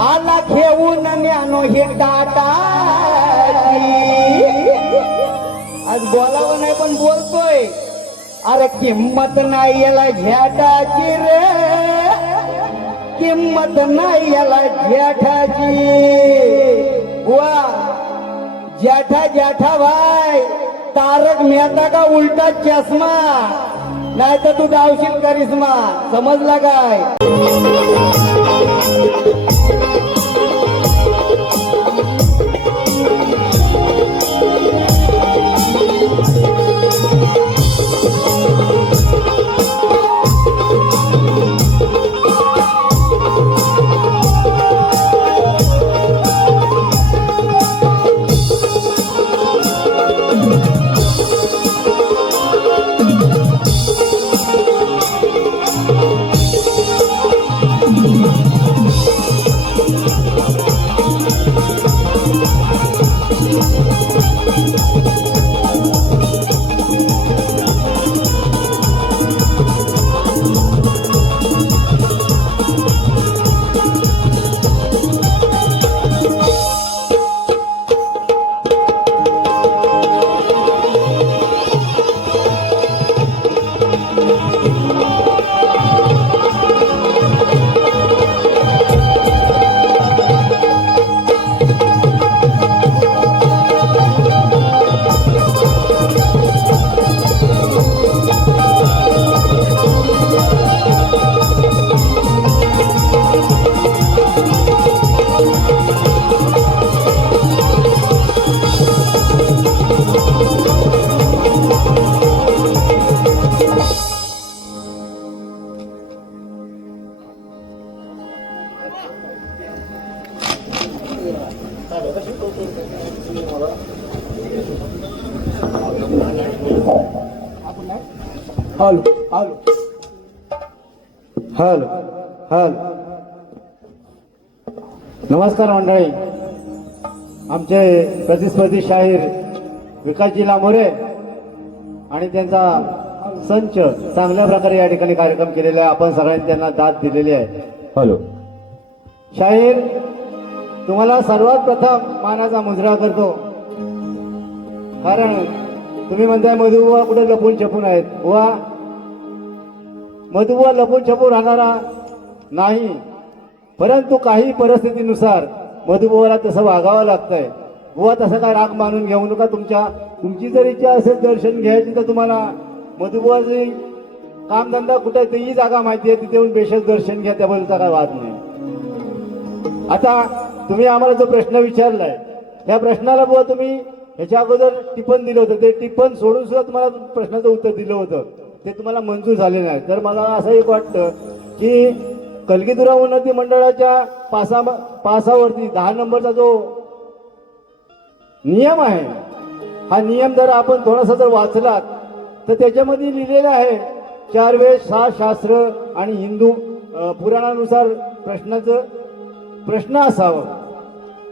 आला घेऊन ज्ञानो हे टाटा आज बोलावं नाही पण बोलतोय. अरे किंमत नाही याला झ्याटाची रे, किंमत नाही याला झ्याठाची. वा ज्याठा ज्याठा भाई तारक मेहता का उलटा चष्मा, नाही तर तू गावशील करिश्मा. समजला काय? Hello hello hello hello. नमस्कार मंडळी. आमचे प्रतिस्पर्धी शाहीर विकासजी लांबोरे आणि त्यांचा संच चांगल्या प्रकारे या ठिकाणी कार्यक्रम केलेला आहे. आपण सगळ्यांनी त्यांना दाद दिलेली आहे. हॅलो शाहीर, तुम्हाला सर्वात प्रथम मानाचा मुजरा करतो, कारण तुम्ही म्हणताय मधुबुवा कुठे लपून छपून आहेत. बुवा मधुबुवा लपून छपून राहणारा नाही, परंतु काही परिस्थितीनुसार मधुबुवाला तसं वागावं लागतंय. बुवा तसं काय राग मानून घेऊ नका. तुमची जर इच्छा असेल दर्शन घ्यायची तर तुम्हाला मधुबुवाची कामधंदा कुठे तेही जागा माहिती आहे, तिथे येऊन बेशक दर्शन घ्या, त्याबद्दलचा काय वाद नाही. आता तुम्ही आम्हाला जो प्रश्न विचारलाय त्या प्रश्नाला बुवा तुम्ही ह्याच्या अगोदर टिप्पण दिलं होतं, ते टिप्पण सोडून सुद्धा तुम्हाला प्रश्नाचं उत्तर दिलं होतं, ते तुम्हाला मंजूर झाले नाही. तर मला असं एक वाटतं की कलगीधुरा उन्नती मंडळाच्या पासावरती 10 नंबरचा जो नियम आहे, हा नियम जर आपण थोडासा जर वाचलात तर त्याच्यामध्ये लिहिलेलं आहे 4 वेद 6 शास्त्र आणि हिंदू पुराणानुसार प्रश्न असावं.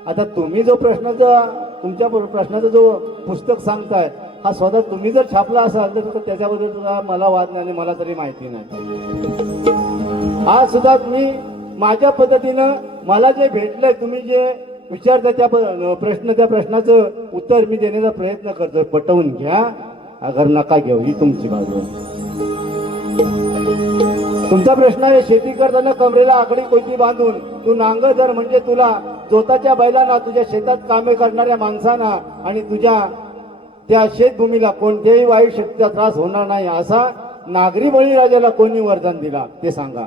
आता तुम्ही जो तुमच्या प्रश्नाचा जो पुस्तक सांगताय हा स्वतः तुम्ही जर छापला असाल तर त्याच्याबद्दल सुद्धा मला वाद नाही आणि मला तरी माहिती नाही. आज सुद्धा तुम्ही माझ्या पद्धतीनं मला जे भेटलंय, तुम्ही जे विचारता त्या प्रश्नाचं उत्तर मी देण्याचा प्रयत्न करतोय. पटवून घ्या अगर नका घेऊ, ही तुमची बाजू. तुमचा प्रश्न आहे, शेती करताना कमरेला आकडी कोयती बांधून तू नांगर धर, म्हणजे तुला जोताच्या बैलांना, तुझ्या शेतात कामे करणाऱ्या माणसांना आणि तुझ्या त्या शेतभूमीला कोणत्याही वाईट शक्तीचा त्रास होणार नाही, असा नागरी बळीराजाला कोणी वरदान दिला ते सांगा.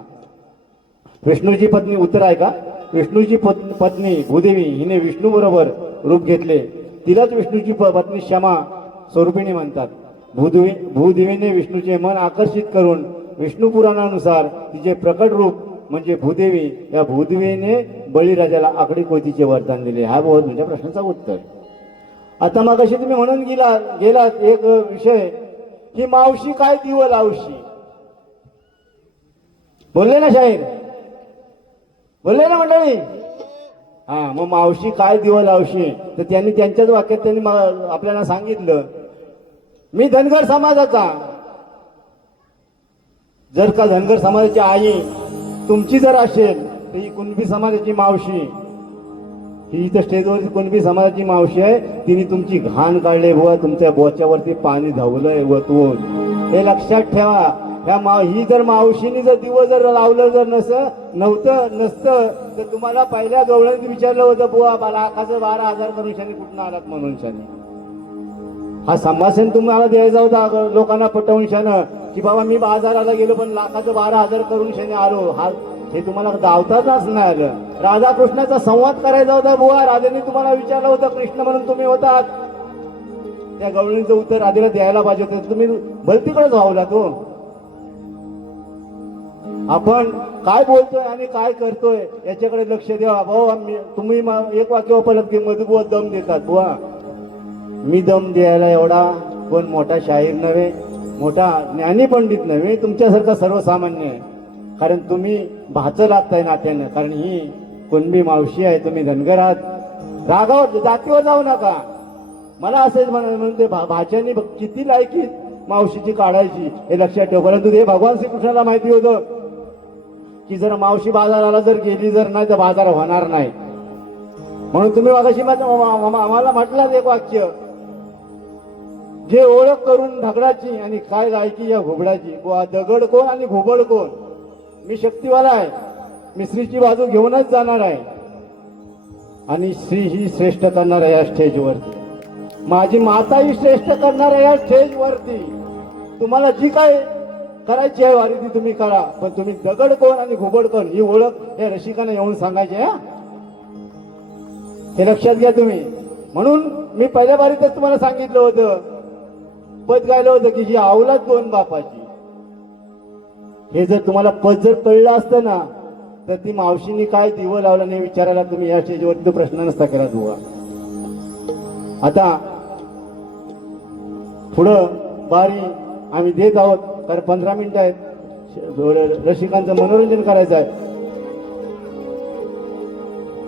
विष्णूची पत्नी, उत्तर आहे का? विष्णूची पत्नी भूदेवी हिने विष्णू बरोबर रूप घेतले, तिलाच विष्णूची पत्नी क्षमा स्वरूपिणी म्हणतात. भूदेवीने विष्णूचे मन आकर्षित करून विष्णू पुराणानुसार तिचे प्रकट रूप म्हणजे भूदेवी, या भूदेवीने बळीराजाला आकडी कोयतीचे वरदान दिले. हा बहुत म्हणजे प्रश्नाचा उत्तर. आता मग अशी तुम्ही म्हणून गेलात एक विषय की मावशी काय दिव लावशी, बोलले ना शाहीर, बोलले ना मंडळी. हा, मग मावशी काय दिव लावशी, तर त्यांनी त्यांच्याच वाक्यात त्यांनी आपल्याला सांगितलं, मी धनगर समाजाचा, जर का धनगर समाजाची आई तुमची जर असेल तर तर ही कुणबी समाजाची मावशी, ही इथं स्टेजवरती कुणबी समाजाची मावशी आहे. तिने तुमची घाण काढले बुवा, तुमच्या बोच्यावरती पाणी धावलंय वतवून. हे लक्षात ठेवा. ही जर मावशीने जर दिवस जर लावलं जर नसतं तर तुम्हाला पहिल्या गवळ्यात विचारलं होतं बुवा लाखाचं 12,000 करून शाने कुठून आलात म्हणून शाने. हा संभाषण तुम्हाला द्यायचा होता लोकांना पटवून शानं की बाबा मी बाजाराला गेलो पण लाखाचं 12,000 करून शाने आलो. हा हे तुम्हाला धावताच नाही आलं. राधाकृष्णाचा संवाद करायचा होता बुवा. राधेने तुम्हाला विचारलं होतं कृष्ण म्हणून तुम्ही होतात. त्या गवळींचं उत्तर राधेला द्यायला पाहिजे होतं. तुम्ही भलतीकडेच व्हावला तो. आपण काय बोलतोय आणि काय करतोय याच्याकडे लक्ष द्या भाऊ. तुम्ही एक वाक्य वापरलं की मधुबुवा दम देतात. बुवा मी दम द्यायला एवढा कोण मोठा शाहीर नव्हे, मोठा ज्ञानी पंडित नव्हे, तुमच्यासारखा सर्वसामान्य आहे. कारण तुम्ही भाचं लागताय नात्यानं. कारण ही कुणबी मावशी आहे, तुम्ही धनगर आहात. रागावर जातीवर जाऊ नका. मला असेच म्हणून ते भाच्यानी किती लायकी मावशीची काढायची हे लक्षात ठेव. परंतु हे भगवान श्रीकृष्णाला माहिती होतं की जर मावशी बाजाराला जर गेली जर नाही तर बाजार होणार नाही. म्हणून तुम्ही मागाशी आम्हाला म्हटलं एक वाक्य, जे ओळख करून ढगडाची आणि काय गायकी या घोबडाची. दगड कोण आणि घोबड कोण. मी शक्तिवाला आहे. मी श्रीची बाजू घेऊनच जाणार आहे आणि श्री ही श्रेष्ठ करणार आहे या स्टेजवरती. माझी माता ही श्रेष्ठ करणार आहे या स्टेजवरती. तुम्हाला जी काय करायची आहे वारी ती तुम्ही करा, पण तुम्ही दगड कोण आणि घोबड कोण ही ओळख या रसिकाने येऊन सांगायची आहे. हे लक्षात घ्या तुम्ही. म्हणून मी पहिल्या बारीतच तुम्हाला सांगितलं होतं, पद गायलं होतं की ही अवलाद दोन बापाची. हे जर तुम्हाला पद जर कळलं असतं ना तर ती मावशीने काय दिवं लावला नाही विचारायला तुम्ही या स्टेजवरती तो प्रश्न नसता केला दुवा. आता पुढं बारी आम्ही देत आहोत कारण 15 मिनिटं आहेत. रसिकांचं मनोरंजन करायचं आहे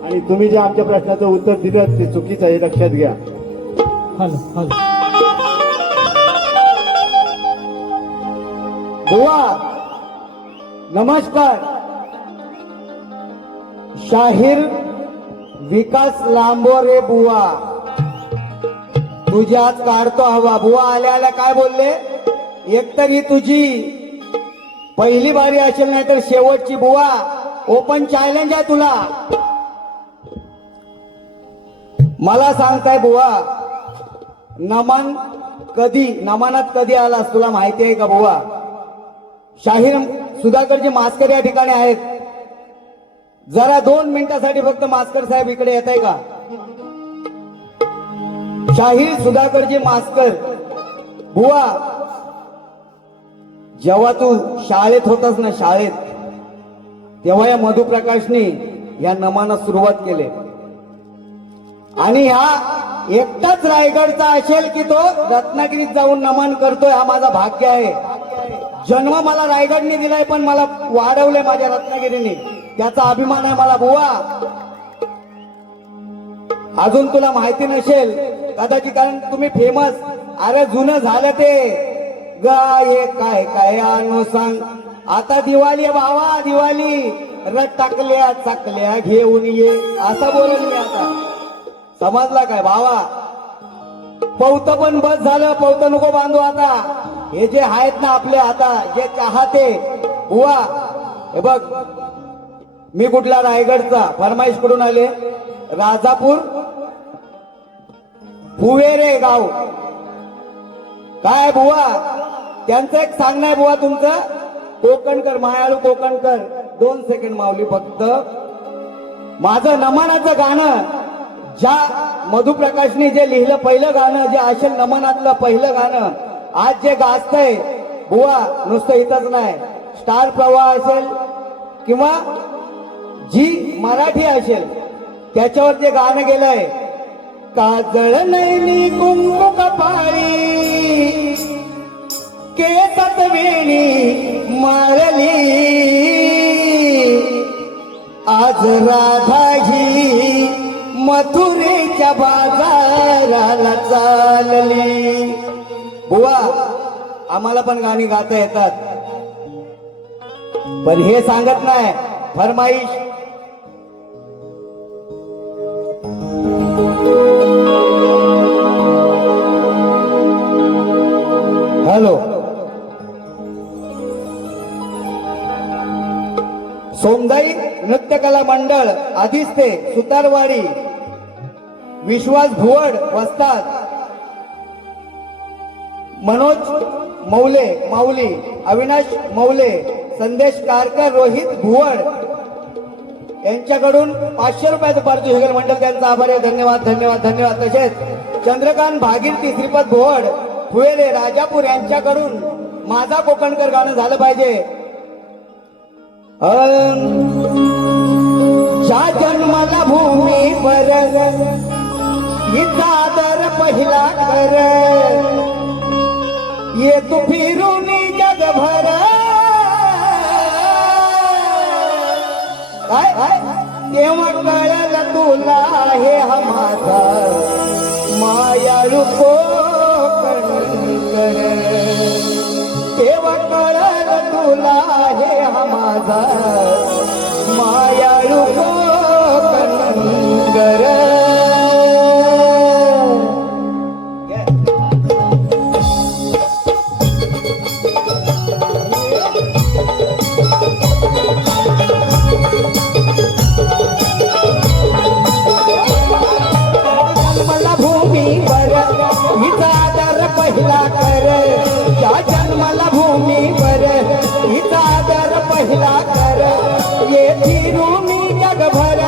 आणि तुम्ही जे आमच्या प्रश्नाचं उत्तर दिलं ते चुकीचं आहे लक्षात घ्या. बुवा नमस्कार. शाहीर विकास लांबोरे बुवा तुझ्यात काढतो हवा. बुवा आल्या आल्या काय बोलले, एकतरी तुझी पहिली बारी असेल नाही तर शेवटची. बुवा ओपन चॅलेंज आहे तुला. मला सांगताय बुवा नमन नमनात कधी आलास तुला माहिती आहे का बुवा. शाहीर सुधाकरजी मास्कर या ठिकाणी आहेत. जरा 2 मिनिटासाठी फक्त मास्कर साहेब इकडे येत आहे का. शाहीर सुधाकरजी मास्कर बुवा जेव्हा तू शाळेत होतास ना शाळेत तेव्हा या मधुप्रकाशनी या नमनास सुरुवात केली आणि हा एकटाच रायगडचा असेल की तो रत्नागिरीत जाऊन नमन करतोय. हा माझा भाग्य आहे. जन्म मला रायगडने दिलाय पण मला वाढवलंय माझ्या रत्नागिरीने. त्याचा अभिमान आहे मला बुवा. अजून तुला माहिती नसेल कदाचित कारण तुम्ही फेमस. अरे जुनं झालं ते गाय काय काय आणू सांग. आता दिवाळी आहे भावा दिवाळी. रट टाकल्या चाकल्या घेऊन ये असा बोलून मी आता. समजला काय भावा. पौत पण बस झालं. पौत नको बांधू आता. हे जे आहेत ना आपले आता जे चाहते बुवा हे बघ मी कुठला रायगडचा फरमाईश कडून आले. राजापूर फुवेरे गाव काय बुवा त्यांचं एक सांगणं आहे बुवा तुमचं. कोकणकर मायाळू कोकणकर 2 सेकंड मावली फक्त. माझं नमनाचं गाणं ज्या मधुप्रकाशने जे लिहिलं पहिलं गाणं जे असेल नमनातलं पहिलं गाणं आज जे गाजतंय बुवा नुसतं इथंच नाही स्टार प्रवाह असेल किंवा जी मराठी असेल त्याच्यावर जे गाणं गेलंय काजळ नैनी कुंकू कपाळी केसात वेणी मारली आज राधा ही मथुरेच्या बाजाराला चालली. बुवा आम्हाला पण गाणी गाता येतात पण हे सांगत नाही फरमाईश आदिस्ते सुतारवाडी, विश्वास भुवड वस्ताद, मनोज मौले माऊली, अविनाश मौले, संदेश कारकर, रोहित भुवड यांच्याकडून 500 रुपयाचं पारितोषिक मंडळ त्यांचा आभार आहे. धन्यवाद धन्यवाद धन्यवाद. तसेच चंद्रकांत भागीरथी, श्रीपद भोवड, फुवेले, राजापूर यांच्याकडून माझा कोकणकर गाणं झालं पाहिजे. ज्या जन्माला भूमीवर हिचा आदर पहिला कर, ये तू फिरून जगभर, तेव्हा कळलं तुला हे हा माझा मायाळू कोकणकर, तेव्हा कळलं तुला हे हा माझा मायाळू कोकणकर. पहिला कर, त्या जन्माला भूमीवर हिचा आदर पहिला कर, ये फिरून जगभर,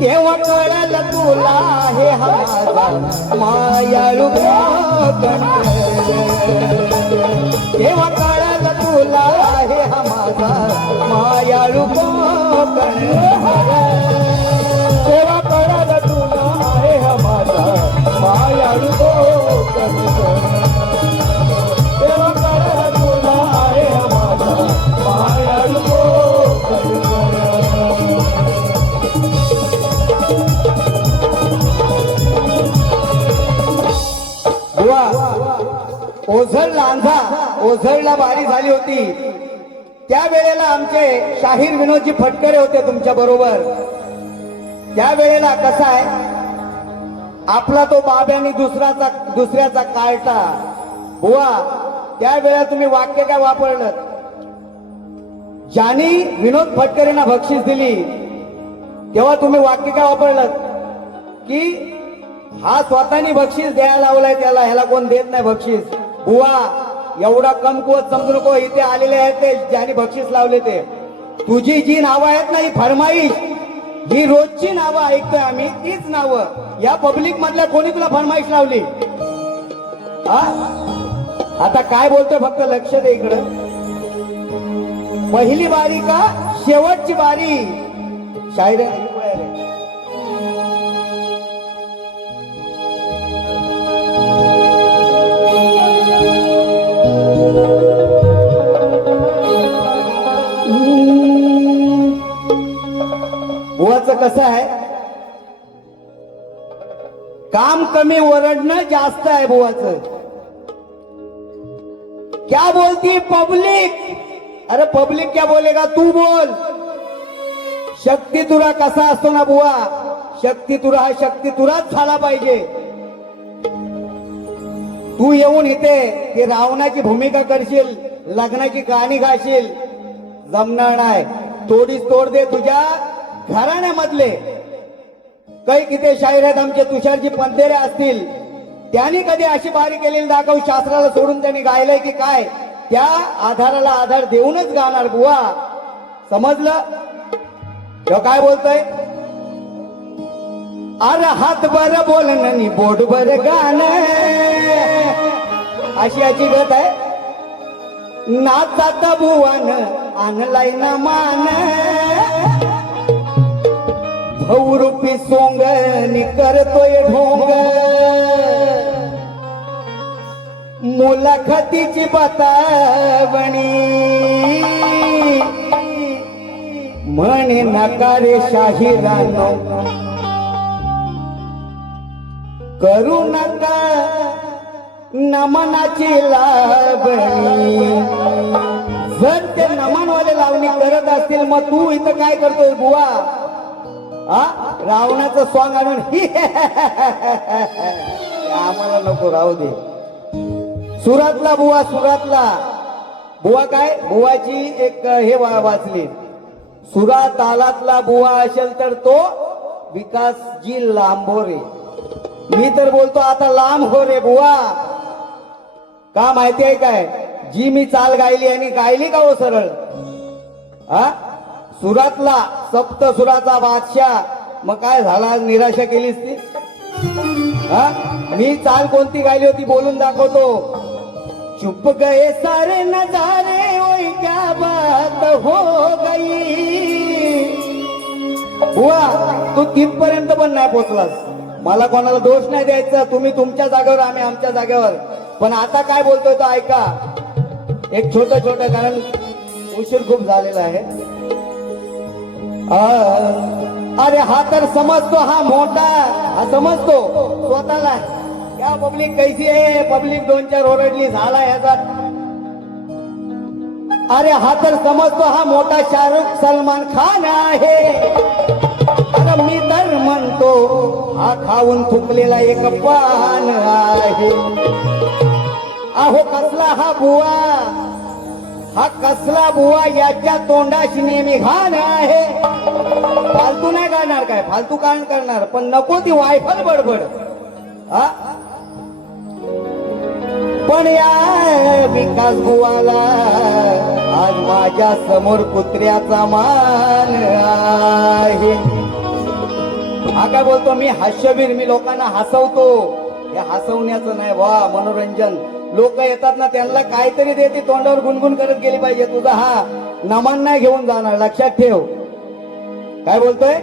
तेव्हा कळलं तुला हे हा माझा मायाळू कोकणकर, तेव्हा कळलं तुला हे हा माझा मायाळू कोकणकर, तेव्हा कळलं तुला हे हा माझा मायाळू कोकणकर, तेव्हा कळलं तुला हे हा माझा मायाळू कोकणकर. बुवा ओझर लांझा, ओझरला बारी झाली होती त्यावेळेला आमचे शाहीर विनोदजी फटकरे होते तुमच्या बरोबर. त्यावेळेला कसा आहे, आपला तो बाब्यानी दुसऱ्याचा कार्टा. बुवा त्यावेळेला तुम्ही वाक्य काय वापरलं, ज्यांनी विनोद फटकरेंना बक्षीस दिली तेव्हा तुम्ही वाक्य काय वापरलं की हा स्वतःनी बक्षीस द्यायला लावलाय त्याला, ह्याला कोण देत नाही बक्षीस. बुवा एवढा कमकुवत समजू नको, इथे आलेले आहेत ते ज्यांनी बक्षीस लावले ते. तुझी जी नावं आहेत ना, ही फरमाईश, ही रोजची नावं ऐकतोय आम्ही, तीच नावं या पब्लिक मधल्या कोणी तुला फरमाईश लावली? आता काय बोलतोय फक्त लक्ष दे इकडं. पहिली बारी का शेवटची बारी? शायर बुवाचं कसं आहे, काम कमी ओरडणं जास्त आहे बुवाचं. क्या बोलती पब्लिक? अरे पब्लिक क्या बोलेगा, तू बोल. शक्ती तुरा कसा असतो ना बुवा, शक्ती तुरा हा शक्ती तुराच झाला पाहिजे. तू येऊन इथे ती रावणाची भूमिका करशील, लग्नाची गाणी गाशील, जमणार नाही. तोडीस तोड दे तुझ्या घराण्यामधले. काही किती शाहीर आहेत आमचे, तुषारजी पंधेरे असतील, त्यांनी कधी अशी बारी केलेली दाखव, शास्त्राला सोडून त्यांनी गायलंय की काय? त्या आधाराला आधार देऊनच गाणार बुवा, समजलं? काय बोलतोय, अरे हात बर बोलणं आणि बोट बर गाणं, अशी याची गत आहे. नाचात बुवान आणलाय ना मान, भौरूपी सोंग नि करतोय ढोंग, मुलाखतीची बतावणी म्हणे नकारे शाहिरानो, करू नका नमनाची लावणी. जर ते नमनवाले लावणी करत असतील, मग तू इथं काय करतोय बुवा? रावणाचं सॉंग आणून आम्हाला नको, राहू दे. सुरातला बुवा, सुरातला बुवा काय बुवाची एक हे वाचली, सुरा तालातला बुवा असेल तर तो विकासजी लांबोरे. मी तर बोलतो आता लांब हो रे बुवा. का माहिती आहे काय, जी मी चाल गायली आणि गायली का हो सरळ, हा सुरातला सप्त सुराचा बादशाह, मग काय झाला आज निराशा केलीस ती, हा मी चाल कोणती गायली होती बोलून दाखवतो. चुप गए सारे नजारे ओय क्या बात हो गई. बुवा तू तिथपर्यंत पण नाही पोचलास. मला कोणाला दोष नाही द्यायचा, तुम्ही तुमच्या जागेवर आम्ही आमच्या जागेवर. पण आता काय बोलतोय तो ऐका, एक छोट कारण उशीर खूप झालेला आहे. अरे हा तर समजतो, हा मोठा, हा समजतो स्वतःला. क्या पब्लिक कैसी आहे, पब्लिक 2-4 ओरडली झाला ह्याचा. अरे हा तर समजतो हा मोठा शाहरुख सलमान खान आहे. अरे मी तर म्हणतो हा खाऊन थुकलेला एक पान आहे. अहो कसला हा बुवा, हा कसला बुवा, याच्या तोंडाशी नेहमी घाण आहे. फालतू नाही करणार, काय फालतू कान करणार, पण नको ती वायफल बडबड. हा पण या विकास बुवाला आज माझ्या समोर कुत्र्याचा मान आहे. हा काय बोलतो, मी हास्यवीर, मी लोकांना हसवतो. हे हसवण्याचं नाही वा, मनोरंजन. लोक येतात ना त्यांना काहीतरी देते, तोंडावर गुणगुण करत गेली पाहिजे. तुझा हा नमन नाही घेऊन जाणार, लक्षात ठेव. काय बोलतोय,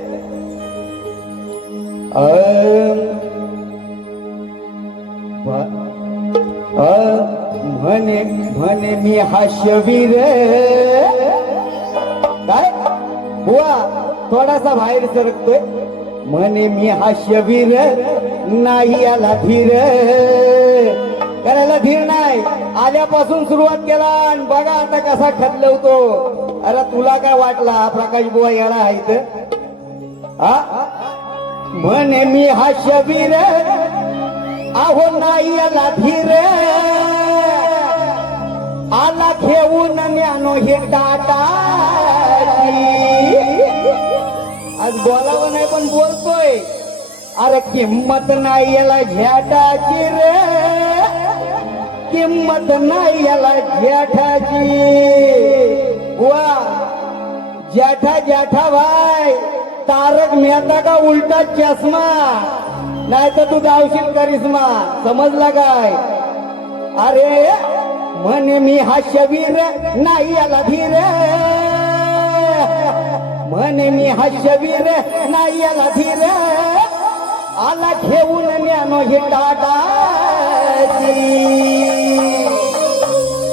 म्हणे म्हणे मी हास्यवीर. काय बुवा थोडासा बाहेर सरकतोय. म्हणे मी हास्यवीर, नाही आला धीर. करायला धीर नाही, आल्यापासून सुरुवात केला आणि बघा आता कसा खदलवतो. अरे तुला काय वाटला प्रकाश बुवा येणार आहे इथं, हा म्हणे मी हास्यवीर, अहो नाही आला धीर. आला घेऊन ज्ञानो हे टाटा. आज बोलावं नाही पण बोलतोय. अरे किंमत नाही याला झ्याटाची रे, किंमत नाही याला झ्याठाची. वा ज्याठा ज्याठा भाई, तारक मेहता का उलटा चष्मा, नाही तर तू गावशील करिश्मा. समजला काय. अरे म्हणे मी हास्यवीर, नाही याला धीर. म्हणे मी हास्यवीर, नाही याला धीर. आला घेऊन ज्ञानो हे टाटाची.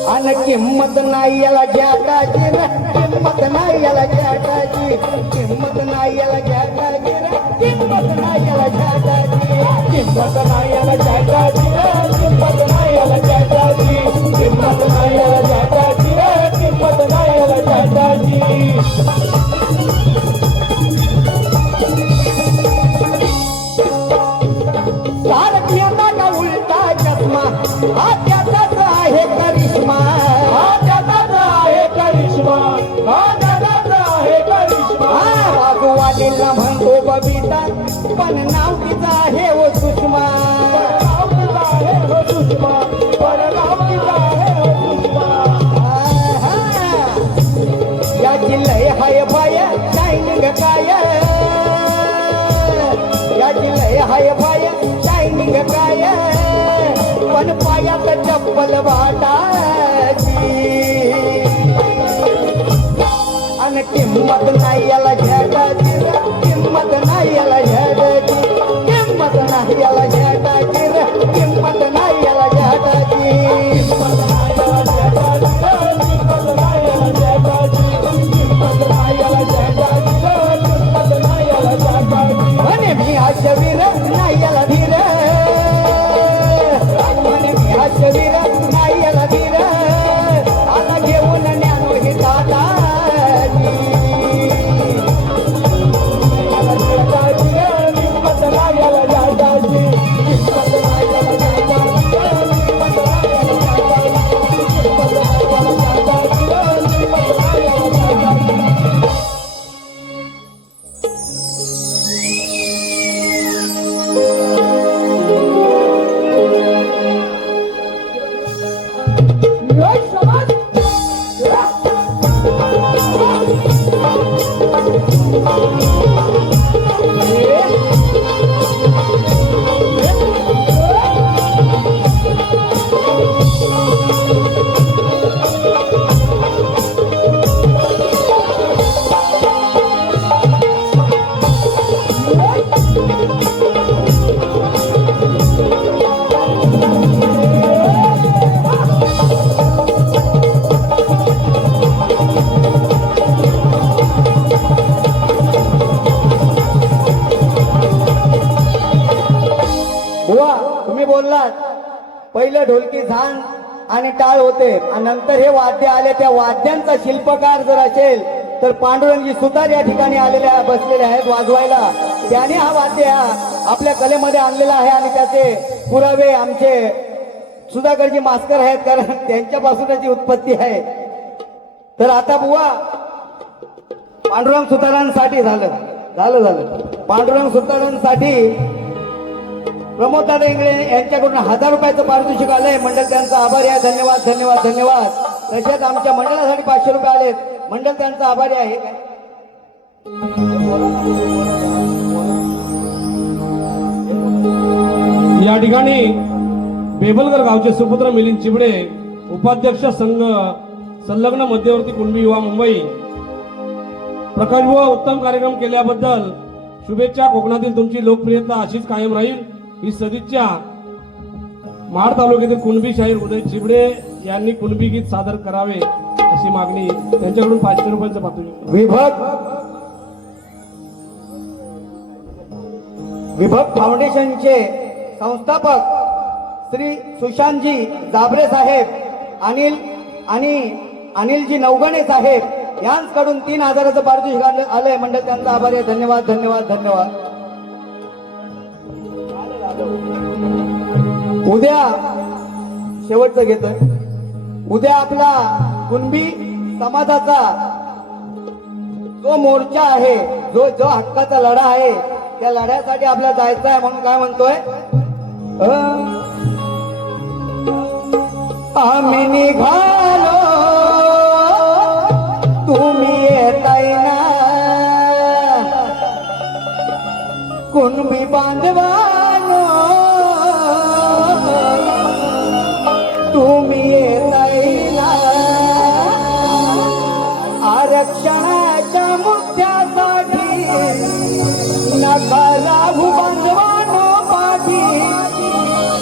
अन किंमत नाही याला झ्याटाची रे, किंमत नाही याला झ्याटाची. किंमत नाही याला झ्याटाची रे, किंमत नाही याला झ्याटाची. किंमत नाही याला झ्याटाची रे, किंमत नाही याला झ्याटाची. किंमत नाही याला झ्याटाची रे, किंमत नाही याला झ्याटाची. तारक मेहता का उलटा चष्मा, हा त्याचाच आहे करिश्मा. हा त्याचाच आहे करिश्मा, हा त्याचाच आहे करिश्मा. बाजूवालीला म्हणतो बबिता, पण नाव तिचं आहे ओ सुषमा. नाव तिचं आहे ओ सुषमा, पण नाव तिचं आहे ओ सुषमा. याची लय हाय बाय शायनिंग काय, याची लय हाय बाय शायनिंग काय, पण पायात चप्पल वाटाची. आणि किंमत नाही याला झ्याटाची, किंमत नाही याला झ्याटाची. किंमत नाही याला झ्याटाची, किंमत नाही याला झ्याटाची. किंमत नाही याला झ्याटाची, किंमत नाही याला झ्याटाची. किंमत नाही याला झ्याटाची, किंमत नाही याला झ्याटाची. म्हणे मी हास्यवीर, नाही याला धीर. म्हणे मी हास्यवीर, नाही याला धीर. आला घेऊन ज्ञानो हे टाटाची. पहिलं ढोलकी झांज आणि टाळ होते आणि नंतर हे वाद्य आले. त्या वाद्यांचा शिल्पकार जर असेल तर पांडुरंगी सुतार या ठिकाणी आलेल्या बसलेले आहेत वाजवायला. त्याने हा वाद्य आपल्या कलेमध्ये आणलेला आहे आणि त्याचे पुरावे आमचे सुधाकरजी मास्कर आहेत, कारण त्यांच्यापासूनच ही उत्पत्ती आहे. तर आता बुवा पांडुरंग सुतारांसाठी झालं पांडुरंग सुतारांसाठी प्रमोद इंगळे यांच्याकडून 1000 रुपयाचं पारितोषिक आलंय. मंडळ त्यांचा आभारी आहे. धन्यवाद धन्यवाद धन्यवाद. तसेच आमच्या मंडळासाठी 500 रुपये आलेत. मंडळ त्यांचा आभारी आहे. या ठिकाणी बेबलकर गावचे सुपुत्र मिलिंद चिबडे, उपाध्यक्ष संघ संलग्न मध्यवर्ती कुणबी युवा मुंबई, प्रखर व उत्तम कार्यक्रम केल्याबद्दल शुभेच्छा. कोकणातील तुमची लोकप्रियता अशीच कायम राहील ही सदिच्छा. महाड तालुक्यातील कुणबी शाहीर उदय चिबडे यांनी कुणबी गीत सादर करावे अशी मागणी त्यांच्याकडून 500 रुपयांचं पाठवलं. विभग फाउंडेशनचे संस्थापक श्री सुशांतजी जाबरे साहेब, अनिलजी नवगणे साहेब यांकडून 3000चं पारितोषिक आलंय. मंडळ त्यांचा आभारी आहे. धन्यवाद धन्यवाद धन्यवाद. उद्या शेवटचं घेतोय. उद्या आपला कुणबी समाजाचा जो मोर्चा आहे, जो हक्काचा लढा आहे, त्या लढ्यासाठी आपल्याला जायचं आहे. म्हणून काय म्हणतोय, आम्ही निघालो तुम्ही येताय ना, कुणबी बांधवानो तुम्ही येताय ना, आरक्षणाच्या मुद्द्यासाठी नका राहू बांधवानो पाठी,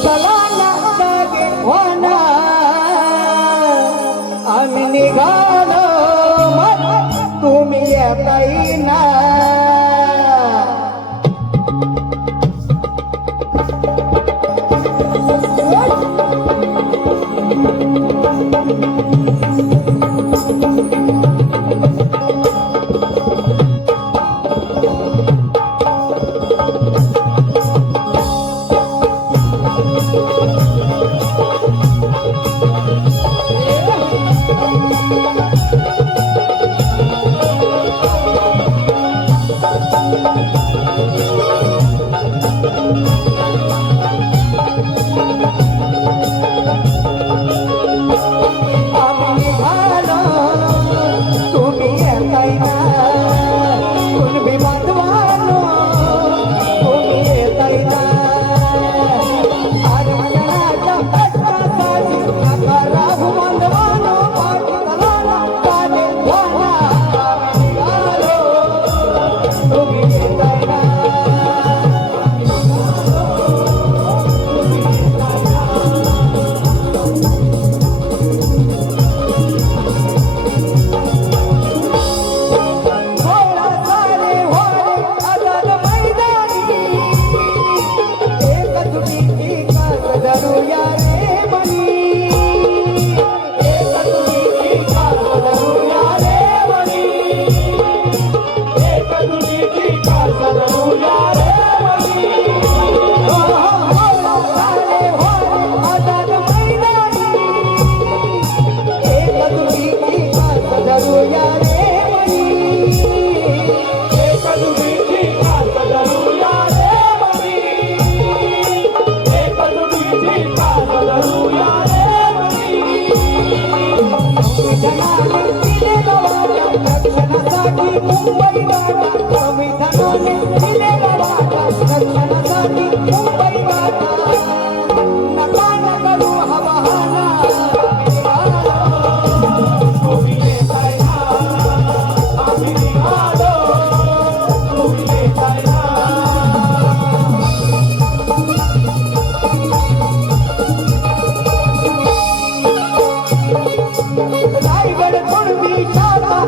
चला ना जागे व्हाना, आम्ही निघालो मग तुम्ही येताय ना.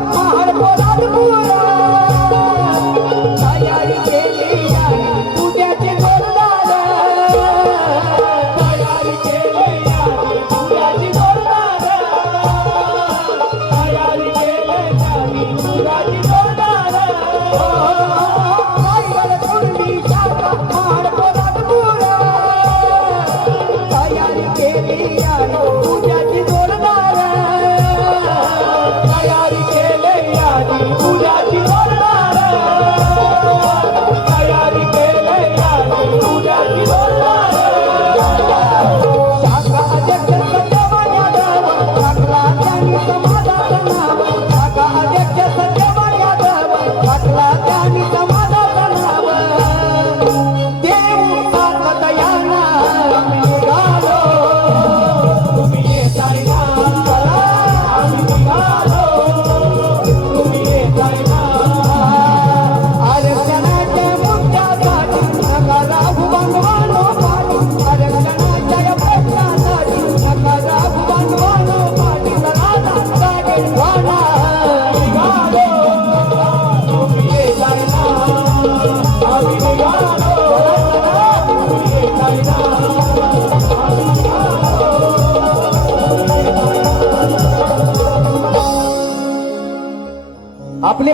महाड पोलादपुरा तयारी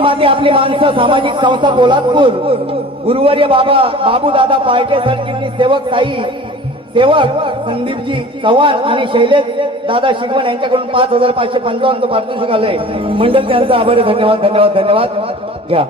माती आपली माणसं सामाजिक संस्था पोलादपूर गुरुवर्य बाबा बाबू दादा पार्टे सरचिटणीस सेवक साई सेवक संदीपजी चव्हाण आणि शैलेश दादा शिगवण यांच्याकडून 5,555 पारितोषिक आलंय. मंडळ त्यांचा आभार आहे. धन्यवाद धन्यवाद धन्यवाद. घ्या.